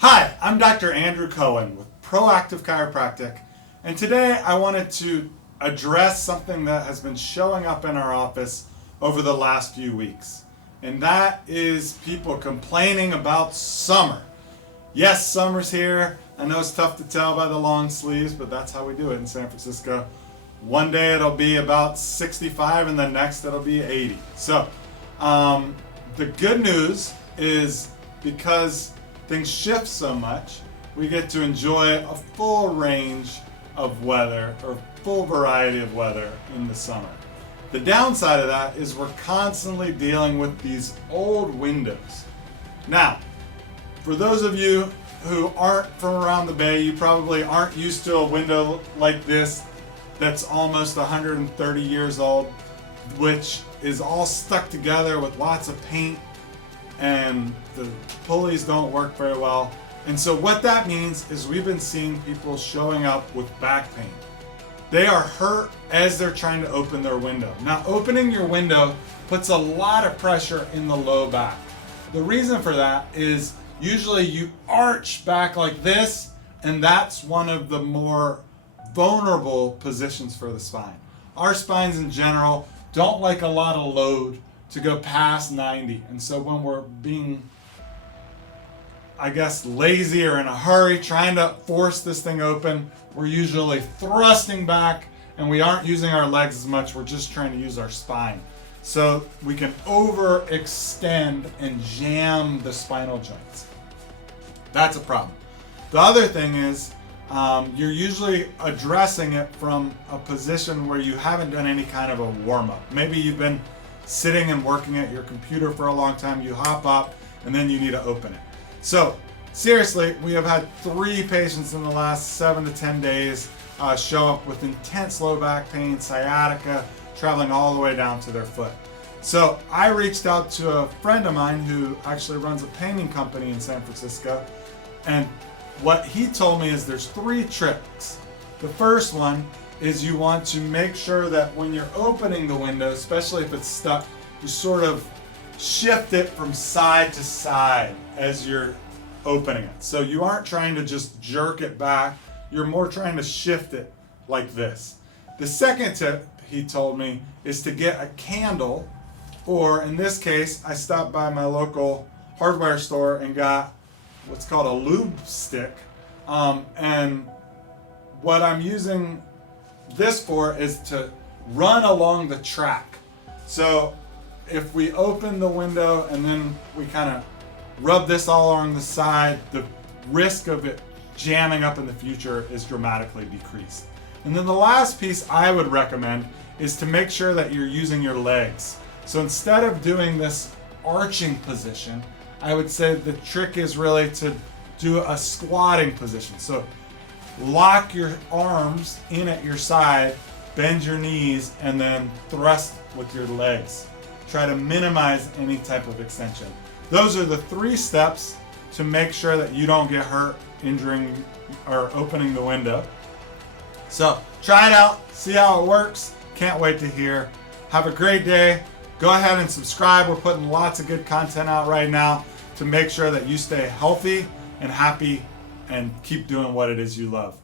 Hi, I'm Dr. Andrew Cohen with Proactive Chiropractic, and today I wanted to address something that has been showing up in our office over the last few weeks, and that is people complaining about summer. Yes, summer's here. I know it's tough to tell by the long sleeves, but that's how we do it in San Francisco. One day it'll be about 65 and the next it'll be 80. So the good news is because things shift so much, we get to enjoy a full range of weather or full variety of weather in the summer. The downside of that is we're constantly dealing with these old windows. Now, for those of you who aren't from around the Bay, you probably aren't used to a window like this that's almost 130 years old, which is all stuck together with lots of paint, and the pulleys don't work very well. And so what that means is we've been seeing people showing up with back pain. They are hurt as they're trying to open their window. Now, opening your window puts a lot of pressure in the low back. The reason for that is usually you arch back like this, and that's one of the more vulnerable positions for the spine. Our spines in general don't like a lot of load to go past 90. And so when we're being, lazy or in a hurry, trying to force this thing open, we're usually thrusting back and we aren't using our legs as much. We're just trying to use our spine. So we can overextend and jam the spinal joints. That's a problem. The other thing is you're usually addressing it from a position where you haven't done any kind of a warm-up. Maybe you've been sitting and working at your computer for a long time, you hop up, and then you need to open it. So seriously, we have had 3 patients in the last 7 to 10 days show up with intense low back pain, sciatica, traveling all the way down to their foot. So I reached out to a friend of mine who actually runs a painting company in San Francisco, and what he told me is there's 3 tricks. The first one is you want to make sure that when you're opening the window, especially if it's stuck, you sort of shift it from side to side as you're opening it. So you aren't trying to just jerk it back, you're more trying to shift it like this. The second tip he told me is to get a candle, or in this case, I stopped by my local hardware store and got what's called a lube stick. And what I'm using this for is to run along the track. So if we open the window and then we kind of rub this all along the side, the risk of it jamming up in the future is dramatically decreased. And then the last piece I would recommend is to make sure that you're using your legs. So instead of doing this arching position, I would say the trick is really to do a squatting position. So lock your arms in at your side, bend your knees, and then thrust with your legs. Try to minimize any type of extension. Those are the 3 steps to make sure that you don't get hurt injuring or opening the window. So try it out, see how it works. Can't wait to hear. Have a great day. Go ahead and subscribe. We're putting lots of good content out right now to make sure that you stay healthy and happy and keep doing what it is you love.